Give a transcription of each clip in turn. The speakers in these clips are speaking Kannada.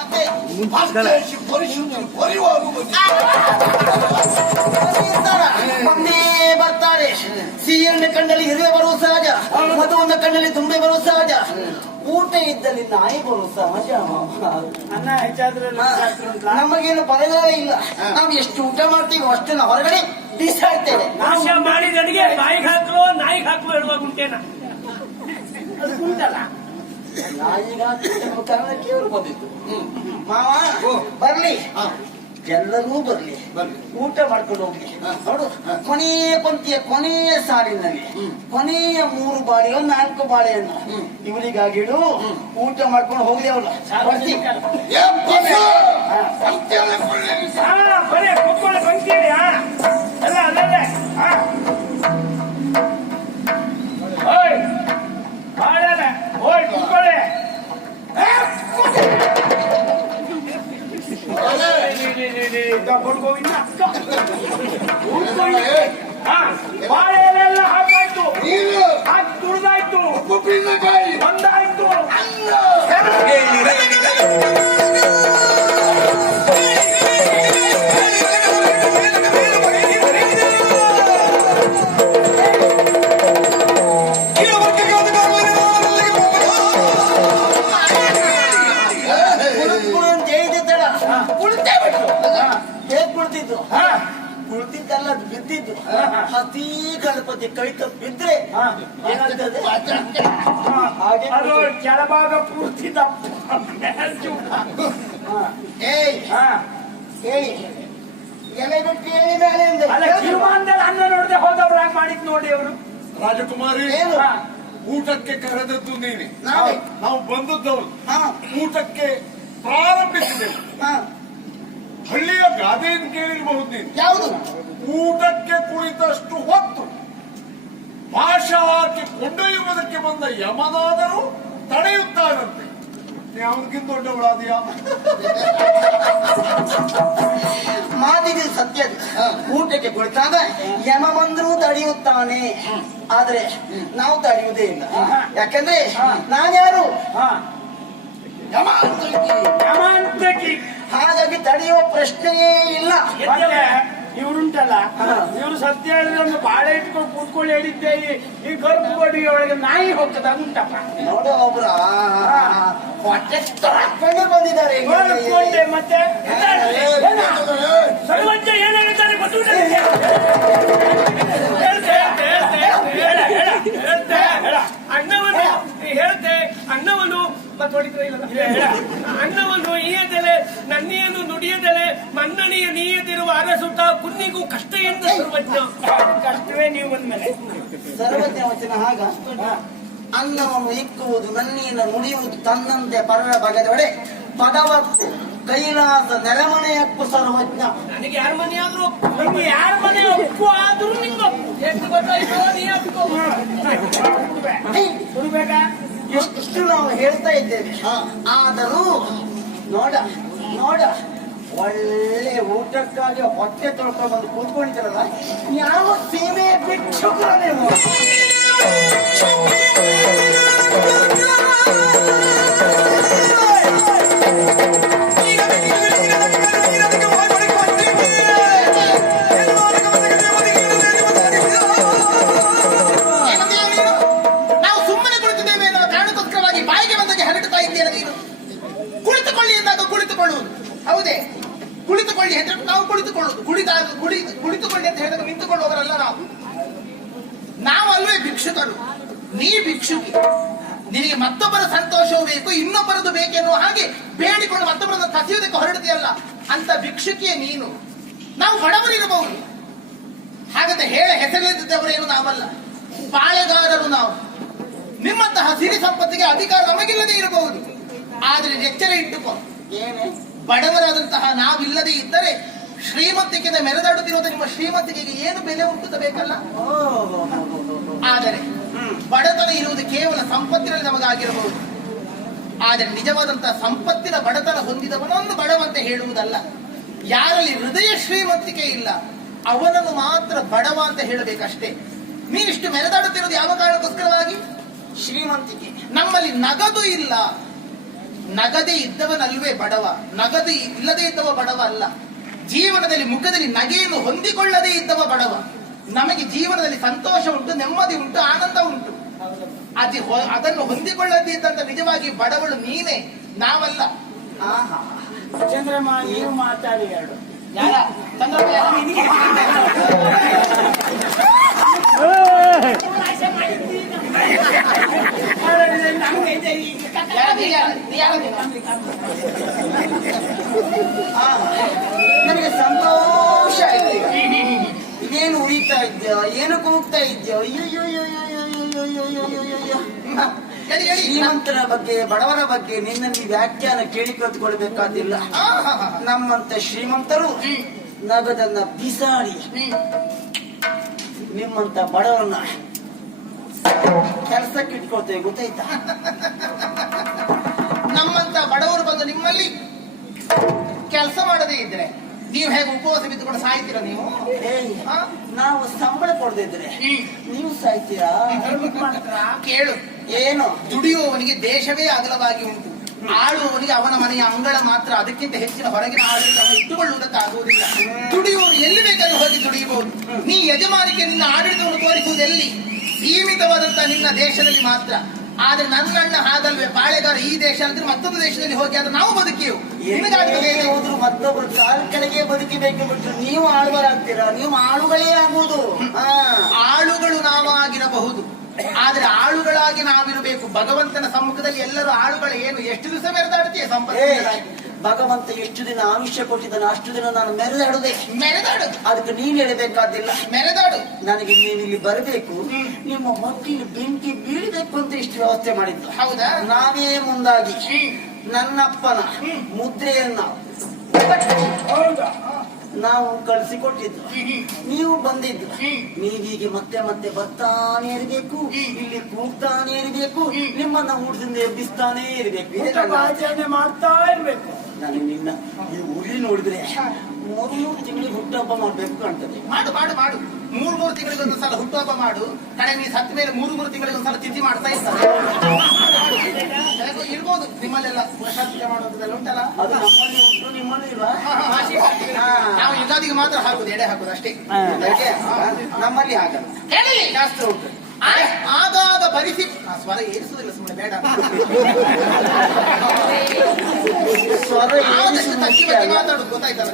ಮತ್ತೆ ಪರದೇಶಿ ಪರಿಶುದ್ಧರು ಪರಿವಾರು ಇರ್ತಾರ. ಒಂದೇ ಬರ್ತಾರೆ. ಸಿಹಿಯನ್ನು ಕಣ್ಣಲ್ಲಿ ಹಿರಿಯ ಬರುವ ಸಹಜ ಮಧುವನ್ನು ಕಣ್ಣಲ್ಲಿ ತುಂಬೆ ಬರುವ ಸಹಜ. ಊಟ ಇದ್ದಲ್ಲಿ ನಾಯಿ ಬರುವ ಸಹಜ. ಅನ್ನ ಹೆಚ್ಚಾದ್ರೆ ನಮಗೇನು ಬರಗಾಲ ಇಲ್ಲ. ನಾವು ಎಷ್ಟು ಊಟ ಮಾಡ್ತೀವಿ ಅಷ್ಟನ್ನ ಹೊರಗಡೆ ಬಿಸಾಡ್ತೇವೆ. ನಾಶ ಮಾಡಿದ ಅಡಿಗೆ ಬಾಯಿಗೆ ಹಾಕಲು ನಾಯಿಗೆ ಹಾಕಲು ಹೇಳುವ ಗುಂಟೇನ ಅದು ಉಂಟಲ್ಲ. ಬಂದಿತ್ತು ಮಾವ ಬರ್ಲಿ. ಎಲ್ಲರೂ ಬರ್ಲಿ. ಊಟ ಮಾಡ್ಕೊಂಡು ಹೋಗ್ಲಿ. ನೋಡು ಕೊನೆಯ ಪಂಕ್ತಿಯ ಕೊನೆಯ ಸಾಲಿನಲ್ಲಿ ಕೊನೆಯ ಮೂರು ಬಾಳೆಯೋ ನಾಲ್ಕು ಬಾಳೆಯನ್ನು ಇವರಿಗಾಗಿಡು ಊಟ ಮಾಡ್ಕೊಂಡು ಹೋಗ್ಲಿ ಅವಳು ಬರ್ತಿ. ಬಾಳೆಲೆಲ್ಲ ಹಾಕಾಯ್ತು ಹಾಕಿ ತುಳಿದಾಯ್ತು ಒಂದಾಯ್ತು ಕುಳಿತಿದ್ದು ಹಾ. ಕುಳಿತಿದ್ದಲ್ಲ ಅದು ಬಿದ್ದಿದ್ದು. ಅತಿ ಗಣಪತಿ ಕೈ ತಪ್ಪು ಬಿದ್ರೆ ಏನಾಗ್ತದೆ? ಹಾಗೆ ಅದು ಕೆಳಭಾಗ ಪೂರ್ತಿ ದಪ್ಪ. ಏಯ್. ಹಾ. ಏಯ್. ಎಲೆ ಬಿಟ್ಟು ಹೇಳಿ ಮೇಲೆ. ಅಲ್ಲ ಕಿರುಮಾನದಲ್ಲಿ ಅನ್ನ ನೋಡದೆ ಹೋದವ್ರಾಗ ಮಾಡಿದ್ ನೋಡಿ ಅವರು. ರಾಜಕುಮಾರಿ ಏನು? ಊಟಕ್ಕೆ ಕರೆದದ್ದು ನೀನೆ. ನಾವೇ. ನಾವು ಬಂದದ್ದವರು. ಹಾ, ಊಟಕ್ಕೆ ಪ್ರಾರಂಭಿಸಿದೆವು. ಹಾ. ಹಳ್ಳಿಯ ಗಾದೆಯನ್ನು ಕೇಳಿರಬಹುದು ನೀನು. ಯಾವುದು? ಊಟಕ್ಕೆ ಕುಳಿತಷ್ಟು ಹೊತ್ತು ಭಾಷಾ ಹಾಕಿ ಕೊಂಡೊಯ್ಯುವುದಕ್ಕೆ ಬಂದ ಯಮನಾದರೂ ತಡೆಯುತ್ತಾನಂತೆ. ಯಾವುದಕ್ಕಿಂತ ದೊಡ್ಡವಳಾದಿಯಾ? ಮಾತಿಗೆ ಸತ್ಯ ಊಟಕ್ಕೆ ಕುಳಿತಾಗ ಯಮ ಬಂದರೂ ತಡೆಯುತ್ತಾನೆ. ಆದ್ರೆ ನಾವು ತಡೆಯುವುದೇ ಇಲ್ಲ. ಯಾಕಂದ್ರೆ ನಾನ್ಯಾರು? ಹಾ. ಯಮ ಅಂತ. ಯಮಾಂತಕಿ ಹಾಗಾಗಿ ತಡೆಯುವ ಪ್ರಶ್ನೆಯೇ ಇಲ್ಲ ಇವ್ರುಂಟಲ್ಲ ಇವ್ರು ಸತ್ಯ ಹೇಳಿದ್ರೆ ಒಂದು ಬಾಳೆ ಇಟ್ಕೊಂಡು ಕೂತ್ಕೊಳ್ಳಿ ಹೇಳಿದ್ದೆ ಈ- ಗರ್ಭ ಕೊಡಿ ಬಡಿ ಒಳಗೆ ನಾಯಿ ಹೋಗ್ತದ ಉಂಟಪ್ಪ ನೋಡು ಒಬ್ರ ಬಂದಿದ್ದಾರೆ ಮತ್ತೆ ಏನ್ ಹೇಳ್ತಾರೆ ನಿನ್ಗೆ? ಹೇಳ್ತೆ, ಹೇಳ್ತೆ, ಹೇಳ್ತೆ, ಹೇಳ, ಅನ್ನವನ್ನು ಮತ್ತೆ ಹೊಡಿತೀರಾ. ಅನ್ನವನ್ನು ಈಯದೆಲೆ ನನ್ನಿಯನ್ನು ನುಡಿಯದೆಲೆ ಮನ್ನಣಿಯ ನೀಯದಿರುವ ಅರಸುತ್ತ ಕುನ್ನಿಗೂ ಕಷ್ಟ ಎಂದ ಸರ್ವಜ್ಞ. ಕಷ್ಟವೇ ನೀವು ಬಂದ್ಮೇಲೆ? ಸರ್ವಜ್ಞ ವಚನ ಹಾಗ? ಅನ್ನವನ್ನು ಇಕ್ಕುವುದು ನನ್ನಿಯನ್ನು ನುಡಿಯುವುದು ತನ್ನಂತೆ ಪರರ ಬಗೆದೊಡೆ ಪದವತ್ತು ಕೈಲಾಸ ನೆರೆಮನೆಯಕ್ಕೂ ಸರ್ವಜ್ಞ. ನನಗೆ ಯಾರ ಮನೆ ಆದ್ರೂ ನಿಮ್ಗೆ ಯಾರ ಮನೆ ಒಪ್ಪು ಆದ್ರೂ ನಿಂಗೆ ಎಷ್ಟು ಗೊತ್ತಾಯ್ತು? ನೀ. ಸುಡ್ಬೇಕಾ ಇಷ್ಟು ನಾವು ಹೇಳ್ತಾ ಇದ್ದೇವೆ ಆದರೂ ನೋಡ ನೋಡ ಒಳ್ಳೆ ಊಟಕ್ಕಾಗಿ ಹೊಟ್ಟೆ ತೊಳ್ಕೊಂಡು ಬಂದು ಕೂತ್ಕೊಂಡಿದ್ರಲ್ಲ ಯಾವ ಸೀಮೆ ಬಿಟ್ಟು ನೀವು ಭಿಕ್ಷುಕಿ. ನಿನಗೆ ಮತ್ತೊಬ್ಬರ ಸಂತೋಷವೂ ಬೇಕು ಇನ್ನೊಬ್ಬರದ್ದು ಬೇಕೆನ್ನುವ ಹಾಗೆ ಬೇಡಿಕೊಂಡು ಮತ್ತೊಬ್ಬರನ್ನು ಕಸಿಯುವುದಕ್ಕೆ ಹೊರಡುತ್ತೀಯಲ್ಲ ಅಂತ ಭಿಕ್ಷುಕಿಯೇ ನೀನು. ನಾವು ಬಡವರಿರಬಹುದು. ಹಾಗಂತ ಹೇಳ ಹೆಸರಿಲ್ಲದಿದ್ದವರೇನು ನಾವಲ್ಲ. ಬಾಳೆಗಾರರು ನಾವು. ನಿಮ್ಮಂತಹ ಸಿರಿ ಸಂಪತ್ತಿಗೆ ಅಧಿಕಾರ ನಮಗಿಲ್ಲದೆ ಇರಬಹುದು. ಆದರೆ ಎಚ್ಚರ ಇಟ್ಟುಕೋ. ಏನೇ? ಬಡವರಾದಂತಹ ನಾವಿಲ್ಲದೆ ಇದ್ದರೆ ಶ್ರೀಮಂತಿಕೆಯಿಂದ ಮೆರೆದಾಡುತ್ತಿರುವುದು ನಿಮ್ಮ ಶ್ರೀಮಂತಿಕೆಗೆ ಏನು ಬೆಲೆ ಹುಟ್ಟುತ್ತಬೇಕಲ್ಲ ಬೇಕಲ್ಲ? ಆದರೆ ಬಡತನ ಇರುವುದು ಕೇವಲ ಸಂಪತ್ತಿನಲ್ಲಿ ನಮಗಾಗಿರಬಹುದು. ಆದರೆ ನಿಜವಾದಂತಹ ಸಂಪತ್ತಿನ ಬಡತನ ಹೊಂದಿದವನೊಂದು ಬಡವಂತ ಹೇಳುವುದಲ್ಲ. ಯಾರಲ್ಲಿ ಹೃದಯ ಶ್ರೀಮಂತಿಕೆ ಇಲ್ಲ, ಅವನನ್ನು ಮಾತ್ರ ಬಡವ ಅಂತ ಹೇಳಬೇಕಷ್ಟೇ. ನೀನಿಷ್ಟು ಮೆರೆದಾಡುತ್ತಿರುವುದು ಯಾವ ಕಾರಣಕ್ಕೋಸ್ಕರವಾಗಿ? ಶ್ರೀಮಂತಿಕೆ. ನಮ್ಮಲ್ಲಿ ನಗದು ಇಲ್ಲ. ನಗದೇ ಇದ್ದವನಲ್ವೇ ಬಡವ, ನಗದು ಇಲ್ಲದೆ ಇದ್ದವ ಬಡವ ಅಲ್ಲ. ಜೀವನದಲ್ಲಿ ಮುಖದಲ್ಲಿ ನಗೆಯನ್ನು ಹೊಂದಿಕೊಳ್ಳದೇ ಇದ್ದವ ಬಡವ. ನಮಗೆ ಜೀವನದಲ್ಲಿ ಸಂತೋಷ ಉಂಟು, ನೆಮ್ಮದಿ ಉಂಟು, ಆನಂದ ಉಂಟು. ಅದಿ ಅದನ್ನು ಹೊಂದಿಕೊಳ್ಳದಿದ್ದಂತ ನಿಜವಾಗಿ ಬಡವಳು ನೀನೇ ನಾವಲ್ಲ. ಚಂದ್ರಮ್ಮ ಸಂತೋಷ ಮಾತಾಡಿ ಎರಡು. ಯಾರ? ಚಂದ್ರಮ್ಮ ನನಗೆ ಸಂತೋಷ ಆಯ್ತು ಅಯ್ಯೋ ಅಯ್ಯೋ ಅಯ್ಯೋ ಅಯ್ಯೋ ಅಯ್ಯೋ ಇದ್ಯೋ? ಅಯ್ಯೋ ಶ್ರೀಮಂತರ ಬಗ್ಗೆ ಬಡವರ ಬಗ್ಗೆ ನಿನ್ನಲ್ಲಿ ವ್ಯಾಖ್ಯಾನ ಕೇಳಿ ಕಲ್ತ್ಕೊಳ್ಬೇಕಾದಿಲ್ಲ ಆಹಾಹಾ. ನಮ್ಮಂತ ಶ್ರೀಮಂತರು ನಗದನ್ನ ಬಿಸಾಡಿ. ನಿಮ್ಮಂತ ಬಡವರನ್ನ ಕೆಲಸಕ್ಕೆ ಇಟ್ಕೊಳ್ತೇವೆ ಗೊತ್ತಾಯ್ತಾ? ನಮ್ಮಂತ ಬಡವರು ಬಂದು ನಿಮ್ಮಲ್ಲಿ ಕೆಲಸ ಮಾಡದೇ ಇದ್ರೆ ನೀವು ಹೇಗೆ ಉಪವಾಸ ಬಿದ್ದುಕೊಂಡು ಸಾಯ್ತೀರಾ ನೀವು? ನಾವು ಸಂಬಳ ಕೊಡದಿದ್ರೆ. ನೀವು ಸಾಯ್ತೀರಾ? ಕೇಳು. ಏನು? ದುಡಿಯುವವನಿಗೆ ದೇಶವೇ ಅಗಲವಾಗಿ ಉಂಟು. ಆಳುವವನಿಗೆ ಅವನ ಮನೆಯ ಅಂಗಳ ಮಾತ್ರ ಅದಕ್ಕಿಂತ ಹೆಚ್ಚಿನ ಹೊರಗಿನ ಆಡಳಿತ ಅವನು ಇಟ್ಟುಕೊಳ್ಳುವುದಕ್ಕಾಗುವುದಿಲ್ಲ. ದುಡಿಯುವವರು ಎಲ್ಲಿ ಬೇಕಾದ್ರೂ ಹೋಗಿ ದುಡಿಯಬಹುದು. ನೀ ಯಜಮಾನಿಕೆ ನಿನ್ನ ಆಡಳಿತವನ್ನು ತೋರಿಸುವುದು ಎಲ್ಲಿ? ಸೀಮಿತವಾದಂತಹ ನಿನ್ನ ದೇಶದಲ್ಲಿ ಮಾತ್ರ. ಆದ್ರೆ ಹಾದಲ್ವೇ ಹಾಗಲ್ವೇ? ಬಾಳೆಗಾರ ಈ ದೇಶ ಅಂದ್ರೆ ಮತ್ತೊಂದು ದೇಶದಲ್ಲಿ ಹೋಗಿ ಆದ್ರೆ ನಾವು ಬದುಕಿಯು ಹೋದ್ರು ಮತ್ತೊಬ್ರು ಕಾಲ್ ಕೆಳಗೆ ಬದುಕಿಬೇಕು ಬಿಟ್ಟು ನೀವು ಆಳುಗಳಾಗ್ತೀರಾ ನೀವು ಆಳುಗಳೇ ಆಗುವುದು. ಆಳುಗಳು ಆಳುಗಳು ನಾವಾಗಿರಬಹುದು. ಆದ್ರೆ ಆಳುಗಳಾಗಿ ನಾವಿರಬೇಕು. ಭಗವಂತನ ಸಮ್ಮುಖದಲ್ಲಿ ಎಲ್ಲರೂ ಆಳುಗಳು ಏನು ಎಷ್ಟು ದಿವಸ ಮೆರೆದಾಡ್ತೀಯ ಸಂಪತ್ತು ಭಗವಂತ ಎಷ್ಟು ದಿನ ಆಮಿಷ ಕೊಟ್ಟಿದ್ದಾನೆ ಅಷ್ಟು ದಿನ ನಾನು ಮೆರೆದಾಡುದೇ. ಮೆರೆದಾಡು ಅದಕ್ಕೆ ನೀನ್ ಹೇಳಬೇಕಾದಿಲ್ಲ. ಮೆರೆದಾಡು. ನನಗೆ ನೀನು ಇಲ್ಲಿ ಬರಬೇಕು. ನಿಮ್ಮ ಮಕ್ಕಳಿಗೆ ಬೆಂಕಿ ಬೀಳಬೇಕು ಅಂತ ಇಷ್ಟು ವ್ಯವಸ್ಥೆ ಮಾಡಿದ್ದು. ಹೌದಾ? ನಾವೇ ಮುಂದಾಗಿ ನನ್ನಪ್ಪನ ಮುದ್ರೆಯನ್ನ ನಾವು ಕಳಿಸಿಕೊಟ್ಟಿದ್ದು. ನೀವು ಬಂದಿದ್ದು. ನೀವೀಗೆ ಮತ್ತೆ ಮತ್ತೆ ಬರ್ತಾನೆ ಇರಬೇಕು. ಇಲ್ಲಿ ಕೂಗ್ತಾನೆ ಇರಬೇಕು. ನಿಮ್ಮನ್ನ ಊಟದಿಂದ ಎಬ್ಬಿಸ್ತಾನೆ ಇರಬೇಕು. ಮಾಡ್ತಾ ಇರ್ಬೇಕು. ನಾನು ನಿನ್ನ ಈ ಉರಿ ನೋಡಿದ್ರೆ ಮೂರು ಮೂರು ತಿಂಗಳಿಗೆ ಹುಟ್ಟುಹಬ್ಬ ಮಾಡ್ಬೇಕು ಕಾಣ್ತದೆ. ಮಾಡು ಮಾಡು ಮಾಡು. ಮೂರ್ ಮೂರು ತಿಂಗಳಿಗೆ ಒಂದ್ಸಲ ಹುಟ್ಟುಹಬ್ಬ ಮಾಡು. ಕಡೆ ನೀ ಸತ್ತ ಮೇಲೆ ಮೂರು ಮೂರು ತಿಂಗಳಿಗೆ ಒಂದ್ಸಲ ತಿಥಿ ಮಾಡ್ತಾ ಇರ್ತಾರೆ. ಇರ್ಬೋದು. ನಿಮ್ಮಲ್ಲೆಲ್ಲ ಪ್ರಶಸ್ತಿ ಮಾಡೋದ್ರಲ್ಲಿ ಉಂಟಲ್ಲ? ಅದು ನಮ್ಮಲ್ಲಿ ಉಂಟು ನಿಮ್ಮಲ್ಲಿ ಇಲ್ವಾ. ನಾವು ಯುಗಾದಿಗೆ ಮಾತ್ರ ಹಾಕುದು ಎಡೆ ಹಾಕುದು ಅಷ್ಟೇ? ನಮ್ಮಲ್ಲಿ ಹಾಕಲ್ಲ. ಹೇಳಿ ಶಾಸ್ತ್ರ ಉಂಟು. ಆಗಾಗ ಭರಿಸಿ ಆ, ಸ್ವರ ಏರಿಸುದಿಲ್ಲ ಸುಮ್ಮನೆ ಬೇಡ. ಸ್ವರ ಆದಷ್ಟು ತಕ್ಕಿ ತಗ್ಗಿ ಬಗ್ಗೆ. ಮಾತಾಡುದು ಗೊತ್ತಾಯ್ತಲ್ಲ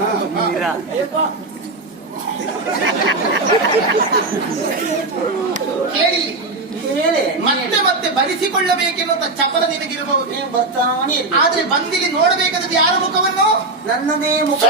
ಹೇಳಿ ಮತ್ತೆ ಮತ್ತೆ ಭರಿಸಿಕೊಳ್ಳಬೇಕೆನ್ನುವಂತ ಚಪಲ ನಿನಗಿರಬಹುದು ಬರ್ತಾನೆ. ಆದ್ರೆ ಬಂದಿಗೆ ನೋಡಬೇಕಾದದ್ದು ಯಾರ ಮುಖವನ್ನು? ನನ್ನದೇ ಮುಖ.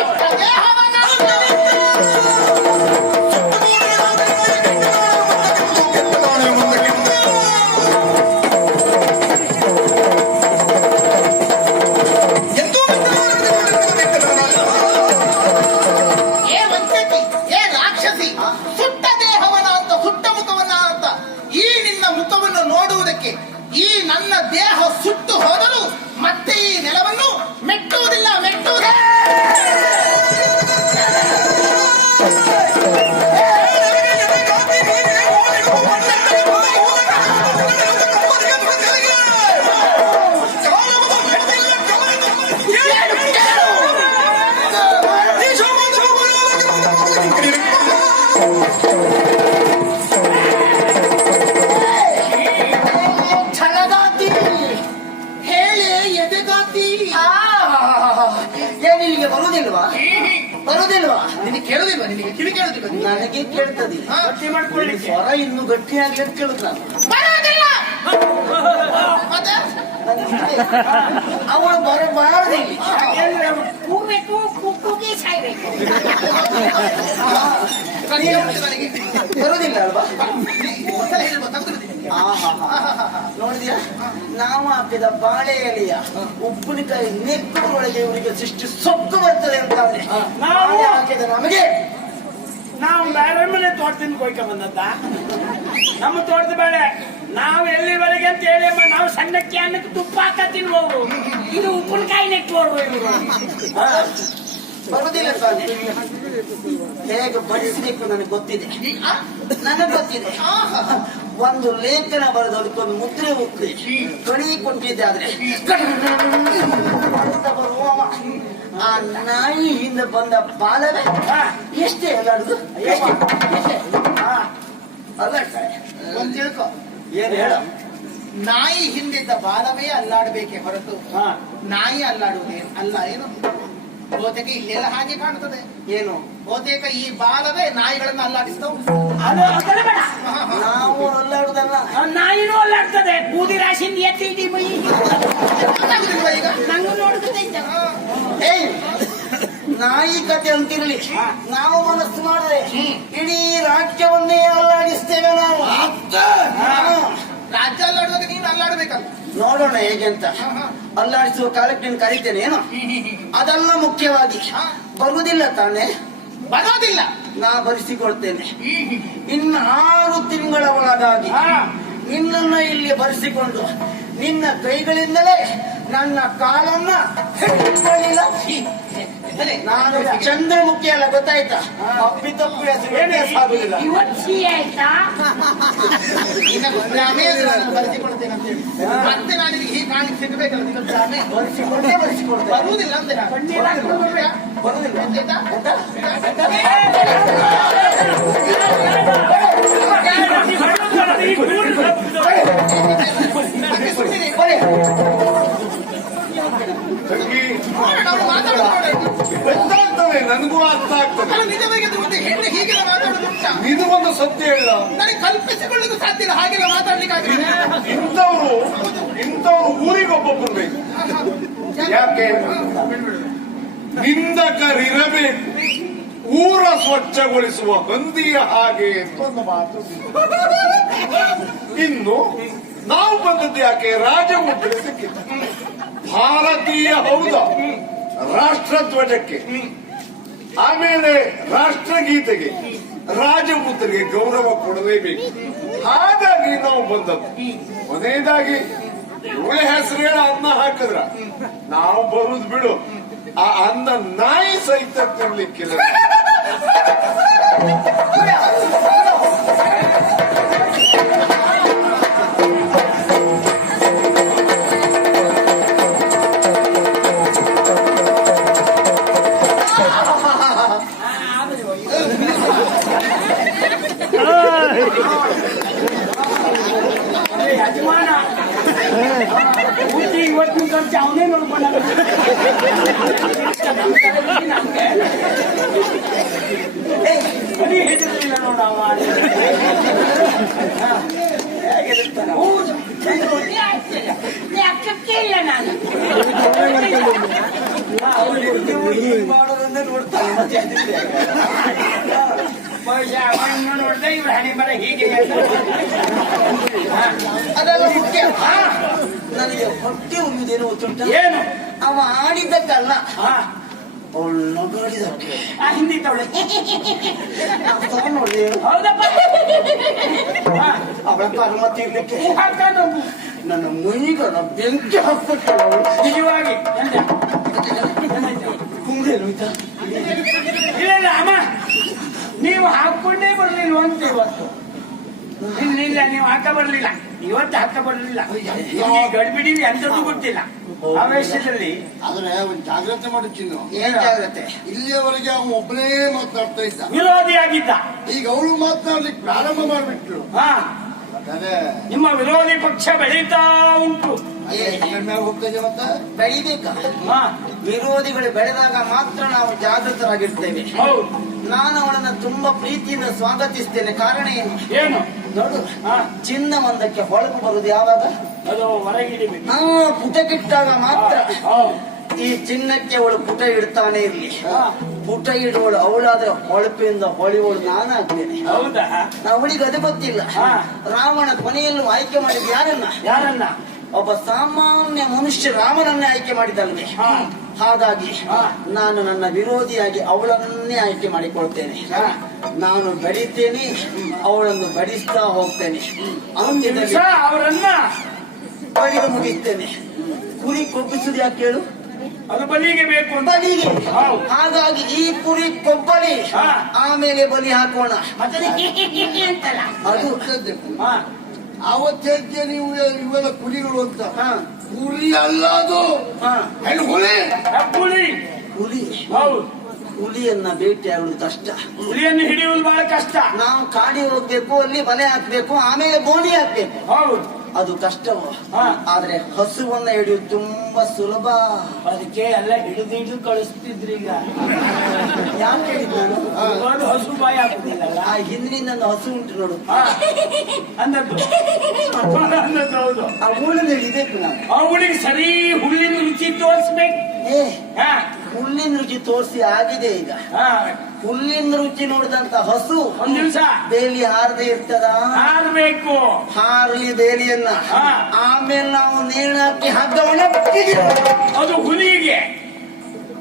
ನಿನಗೆ ಬರುವುದಿಲ್ವಾ ಬರುವುದಿಲ್ವಾ ನಿನಗೆ ಕೇಳುದಿಲ್ವಾ ನಿನಗೆ ಕಿವಿ ಕೇಳುದಿಲ್ಲ ನನಗೆ ಕೇಳ್ತದೆ ಗಟ್ಟಿ ಮಾಡ್ಕೊಳ್ಳಿ ಸ್ವರ ಇನ್ನು ಗಟ್ಟಿ ಆಗ್ಲಿ ಅಂತ ಕೇಳುದು ನಾನು ಅವಳು ಬರ ಬಾರದಿಲ್ಲಿ ಕೂಗ್ಬೇಕು ಉಂಟು ಅಲ್ವಾ? ನೋಡಿದ್ಯಾ? ನಾವು ಹಾಕಿದ ಬಾಳೆ ಎಲೆಯ ಉಪ್ಪಿನಕಾಯಿ ನೆಕ್ಕುವುದರೊಳಗೆ ಇವರಿಗೆ ಸೃಷ್ಟಿ ಸೊಕ್ಕು ಬರ್ತದೆ ಅಂತ. ನಾವು- ಬಾಳೆ ಹಾಕಿದ ನಮಗೆ. ನಾವು ಬೇರೆ ಮನೆ ತೋಟದಿಂದ ಕೊಯ್ಕ ಬಂದದ್ದ ನಮ್ಮ ತೋಟದ ಬೇಳೆ. ನಾವು ಎಲ್ಲಿವರೆಗೆ ಅಂತ ಹೇಳಿ ಅಮ್ಮ, ನಾವು ಸಣ್ಣಕ್ಕೆ ಅನ್ನಕ್ಕೆ ತುಪ್ಪ ಹಾಕ ತಿನ್ಬಹುದು ಇದು ಉಪ್ಪಿನಕಾಯಿ ನೆಕ್ಬೋದು ಇವರು ಬರುದಿಲ್ಲ ತಾನೆ ಹೇಗೆ ಬಡಿಸ್ಬೇಕು ನನಗೆ ಗೊತ್ತಿದೆ? ನನಗೆ ಗೊತ್ತಿದೆ. ಒಂದು ಲೇಖನ ಬರೆದು ಅದಕ್ಕೊಂದು ಮುದ್ರೆ ಉಕ್ಕಿ. ಕಣಿ ಕೊಟ್ಟಿದ್ದೆ ಆದ್ರೆ. ಆ ನಾಯಿ ಹಿಂದೆ ಬಂದ ಬಾಲವೇ? ಎಷ್ಟೇ ಎಲ್ಲಾರ್ದು ಎಷ್ಟೇ? ಹಾ ಅಲ್ಲಾಡ್ತಾರೆ ಒಂದ್ ತಿಳ್ಕೊ. ಏನ್ ಹೇಳ? ನಾಯಿ ಹಿಂದಿದ್ದ ಬಾಲವೇ ಅಲ್ಲಾಡಬೇಕೆ ಹೊರತು. ಹಾ. ನಾಯಿ ಅಲ್ಲಾಡುವುದೇ ಅಲ್ಲ ಏನು? ಬಹುತೇಕ ಇಲ್ಲೆಲ್ಲ ಹಾಗೆ ಕಾಣುತ್ತದೆ. ಏನು? ಬಹುತೇಕ ಈ ಬಾಲವೇ ನಾಯಿಗಳನ್ನ ಅದಲ್ಲ ನಾವು ಅಲ್ಲಾಡುದಲ್ಲ ನಾಯಿನೂ ಅಲ್ಲಾಡ್ತದೆ. ಬೂದಿ ರಾಶಿಂದ ಎತ್ತಿ ಇಡೀ ಬೈ ಈಗ? ನಂಗೂ ನೋಡುತ್ತೈತೆ ಏಯ್! ನಾಯಿ ಕತೆ ಅಂತಿರ್ಲಿ. ನಾವು ಮನಸ್ಸು ಮಾಡಿದ್ರೆ ಇಡೀ ರಾಜ್ಯವನ್ನೇ ಅಲ್ಲಾಡಿಸ್ತೇವೆ ನಾವು. ಹಾ. ರಾಜ್ಯ ಅಲ್ಲಾಡುವಾಗ ನೀನು ಅಲ್ಲಾಡ್ಬೇಕಲ್ಲ. ನೋಡೋಣ ಹೇಗೆ ಅಂತ. ಹಾ, ಹಾ. ಅಲ್ಲಾಡಿಸುವ ಕಾಲಕ್ಕೆ ನೀನು ಕರಿತೇನೆ ಏನು? ಅದೆಲ್ಲ ಮುಖ್ಯವಾಗಿ. ಬರುವುದಿಲ್ಲ ತಾನೆ? ಬರೋದಿಲ್ಲ. ನಾ ಬರೆಸಿಕೊಳ್ತೇನೆ. ಇನ್ನು ಆರು ತಿಂಗಳ ಒಳಗಾಗಿ ನಿನ್ನ ಇಲ್ಲಿ ಬರೆಸಿಕೊಂಡು ನಿನ್ನ ಕೈಗಳಿಂದಲೇ ನನ್ನ ಕಾಲನ್ನ ನಾನು ಚಂದ್ರಮುಖಿ ಅಲ್ಲ ಗೊತ್ತಾಯ್ತಾ? ಅಪ್ಪಿತಪ್ಪು ಹೆಸರು. ಇವತ್ತು ಆಯ್ತಾ? ಅಂದ್ರೆ ಅಂತ ಹೇಳಿ. ಮತ್ತೆ ನಾನು ನಿನಗೆ ಹೀಗೆ ಕಾಣಿಗೆ ಸಿಗಬೇಕಲ್ಲ ನಿನ್ನ ಭ್ರಮೆ ಬರೆಸಿಕೊಟ್ಟೆ ಬರೆಸಿಕೊಡ್ತೇನೆ. ಬರುವುದಿಲ್ಲ. ಬರುದಿಲ್ಲ ಗೊತ್ತಾಯ್ತಾ? ಸತ್ಯ ಹೇಳ ನನಗೆ ಕಲ್ಪಿಸಿಕೊಳ್ಳಲು ಸಾಧ್ಯ ಇಲ್ಲ. ಹಾಗೆಲ್ಲ ಮಾತಾಡ್ಲಿಕ್ಕೆ ಇಂಥವ್ರು ಇಂಥವ್ರು ಊರಿಗೊಬ್ಬೊಬ್ಬರು ಬೇಕು. ಯಾಕೆ? ನಿಂದಕರಿರಬೇಕು. ಊರ ಸ್ವಚ್ಛಗೊಳಿಸುವ ಹಂದಿಯ ಹಾಗೆ ಒಂದು ಮಾತು ಇನ್ನು ನಾವು ಬಂದದ್ದು ಯಾಕೆ? ರಾಜಮುದ್ರೆ ಸಿಕ್ಕಿತ್ತು ಭಾರತೀಯ ಹೌದ? ರಾಷ್ಟ್ರಧ್ವಜಕ್ಕೆ. ಆಮೇಲೆ ರಾಷ್ಟ್ರಗೀತೆಗೆ. ರಾಜಮುದ್ರೆಗೆ ಗೌರವ ಕೊಡಲೇಬೇಕು ಹಾಗಾಗಿ ನಾವು ಬಂದದ್ದು. ಕೊನೆಯದಾಗಿ ಇವಳ ಹೆಸರು ಹೇಳ, ಅನ್ನ ಹಾಕಿದ್ರ. ನಾವು ಬರುದು ಬಿಡು. ಆ ಅನ್ನ ನಾಯಿ ಸಹಿತ ತಿನ್ಲಿಕ್ಕಿಲ್ಲ ನೋಡಿದ್ರೆ ಇವ್ರ ಹಣೆ ಬರ ಹೀಗೆ ಅದೆಲ್ಲ ಮುಖ್ಯ ನನಗೆ ಹೊಟ್ಟೆ ಉರಿಯುವುದೇನು ಗೊತ್ತುಂಟ ಏನು? ಅವ ಆಡಿದ್ದಕ್ಕಲ್ಲ. ಅವಳು ನಗಾಡಿದಕ್ಕೆ ನೋಡಿ ಹೌದಪ್ಪ. ಅವಳ ಕರ್ಮ ತೀರ್ಲಿಕ್ಕೆ. ನನ್ನ ಮೈಗನ ಬೆಂಕಿ ಹಾಕ್ಬಿಟ್ಟು ನಿಜವಾಗಿ ಇಲ್ಲ ಇಲ್ಲ ಅಮ್ಮ. ನೀವು ಹಾಕೊಂಡೇ ಬರ್ಲಿಲ್ಲ ಅಂತ ಇವತ್ತು. ಇಲ್ಲ ಇಲ್ಲ ನೀವು ಹಾಕ ಬರ್ಲಿಲ್ಲ. ಇವತ್ತು ಹಾಕ ಬರ್ಲಿಲ್ಲ. ಗಡ್ಬಿಡಿವಿ ಗಡ್ಬಿಡಿ ಎಂತದ್ದು ಗೊತ್ತಿಲ್ಲ. ಆವೇಶದಲ್ಲಿ ಆದ್ರೆ ಒಂದು ಜಾಗ್ರತೆ ಮಾಡಿ ಚಿನ್ನು. ಏನ್ ಜಾಗ್ರತೆ? ಇಲ್ಲಿಯವರೆಗೆ ಅವನು ಒಬ್ಬನೇ ಮಾತನಾಡ್ತಾ ಇದ್ದ. ವಿರೋಧಿಯಾಗಿದ್ದ. ಈಗ ಅವಳು ಮಾತನಾಡ್ಲಿಕ್ಕೆ ಪ್ರಾರಂಭ ಮಾಡಿಬಿಟ್ರು ಹಾ. ನಿಮ್ಮ ವಿರೋಧಿ ಪಕ್ಷ ಬೆಳೀತಾ ಉಂಟು. ಹೋಗ್ತಾ ಹೋಗ್ತದೆ ಮತ್ತೆ? ಬೆಳಿಬೇಕಾ. ವಿರೋಧಿಗಳು ಬೆಳೆದಾಗ ಮಾತ್ರ ನಾವು ಜಾಗೃತರಾಗಿರ್ತೇವೆ. ನಾನು ಅವಳನ್ನ ತುಂಬಾ ಪ್ರೀತಿಯಿಂದ ಸ್ವಾಗತಿಸ್ತೇನೆ. ಕಾರಣ ಏನು? ಏನು? ನೋಡು ಹಾ ಚಿನ್ನ ಒಂದಕ್ಕೆ ಹೊಳಪು ಬರುದು ಯಾವಾಗ? ಕಿಟ್ಟಾಗ ಪುಟಕ್ಕಿಟ್ಟಾಗ ಮಾತ್ರ. ಈ ಚಿನ್ನಕ್ಕೆ ಅವಳು ಪುಟ ಇಡ್ತಾನೆ ಇರ್ಲಿ. ಹಾ. ಪುಟ ಇಡುವಳು ಅವಳಾದ್ರೆ ಹೊಳಪಿಂದ ಹೊಳಿವಳು ನಾನಾಗ್ತೇನೆ. ಹೌದಾ? ಅವಳಿಗೆ ಅದು ಗೊತ್ತಿಲ್ಲ. ಹಾ. ರಾವಣ ಕೊನೆಯಲ್ಲೂ ಆಯ್ಕೆ ಮಾಡಿದ ಯಾರನ್ನ? ಯಾರನ್ನ? ಒಬ್ಬ ಸಾಮಾನ್ಯ ಮನುಷ್ಯ ರಾಮನನ್ನೇ ಆಯ್ಕೆ ಮಾಡಿದಲ್ವೇ? ಹಾ. ಹಾಗಾಗಿ. ನಾನು ನನ್ನ ವಿರೋಧಿಯಾಗಿ ಅವಳನ್ನೇ ಆಯ್ಕೆ ಮಾಡಿಕೊಳ್ತೇನೆ. ನಾನು ಬಡಿತೇನೆ ಅವಳನ್ನು ಬಡಿಸ್ತಾ ಹೋಗ್ತೇನೆ. ಅವರನ್ನ ಬಡಿದು ಮುಗಿಸ್ತೇನೆ. ಕುರಿ ಕೊಬ್ಬಿಸುದು ಯಾಕೆ ಕೇಳು ಅದು ಬಲಿಗೆ ಬೇಕು ಬಲಿಗೆ. ಹಾಗಾಗಿ ಈ ಕುರಿ ಕೊಬ್ಬಲಿ. ಆಮೇಲೆ ಬಲಿ ಹಾಕೋಣ. ಅದು ಹಾ ಅವತ್ತೇದ್ಯ ನೀವು ಇವೆಲ್ಲ ಕುರಿಗಳು ಅಂತ? ಕುರಿ ಅಲ್ಲ ಅದು. ಹಾ. ಹೆಣ್ಣು ಹುಲಿ ಹುಲಿ ಹುಲಿ ಹೌದು. ಹುಲಿಯನ್ನ ಭೇಟಿ ಆಗುವುದು ಕಷ್ಟ. ಹುಲಿಯನ್ನು ಹಿಡಿಯುವುದು ಬಹಳ ಕಷ್ಟ. ನಾವು ಕಾಡಿ ಹೋಗ್ಬೇಕು ಅಲ್ಲಿ ಬಲೆ ಹಾಕ್ಬೇಕು ಆಮೇಲೆ ಬೋಣಿ ಹಾಕ್ಬೇಕು. ಹೌದು. ಅದು ಕಷ್ಟವೋ. ಆದ್ರೆ ಹಸುವನ್ನ ಹಿಡಿಯುವುದು ತುಂಬಾ ಸುಲಭ. ಅದಕ್ಕೆ ಎಲ್ಲ ಹಿಡಿದು ಹಿಡಿದು ಕಳಿಸ್ತಿದ್ರಿ ಈಗ. ಯಾಕೆ ಹೇಳಿದ್ದು ನಾನು ಹಸು ಬಾಯಿ ಹಾಕುದಿಲ್ಲಲ್ಲ? ಆ ಹಿಂದಿನಿಂದ ನನ್ನ ಹಸು ಉಂಟು ನೋಡು. ಹಾ ಅಂದದ್ದು. ಅಂದದ್ದು ಹೌದು. ಆ ಊಳನ್ನು ಹಿಡಿಬೇಕು ಅವಳಿಗೆ ಸರಿ ಹುಲ್ಲಿನ ರುಚಿ ತೋರಿಸ್ಬೇಕು. ಏ ಹಾ. ಹುಲ್ಲಿನ ರುಚಿ ತೋರಿಸಿ ಆಗಿದೆ ಈಗ. ಹಾ. ಹುಲ್ಲಿನ ರುಚಿ ನೋಡಿದಂತ ಹಸು ಒಂದ್ ದಿವಸ. ಬೇಲಿ ಹಾರದೆ ಇರ್ತದ? ಹಾರ್ಬೇಕು. ಹಾರಲಿ ಬೇಲಿಯನ್ನ. ಹಾ. ಆಮೇಲೆ ನಾವು ಹಾಕಿ ಹಗ್ಗವನ್ನ. ಅದು ಹುಲಿಗೆ.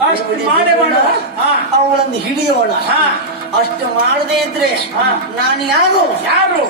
ಅಷ್ಟು ಮಾಡೇ ಮಾಡ ಹಾ. ಅವಳನ್ನು ಹಿಡಿಯೋಣ. ಹಾ. ಅಷ್ಟು ಮಾಡದೇ ಇದ್ರೆ. ನಾನು ಯಾರು? ಯಾರು?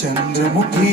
ಚಂದ್ರಮುಖಿ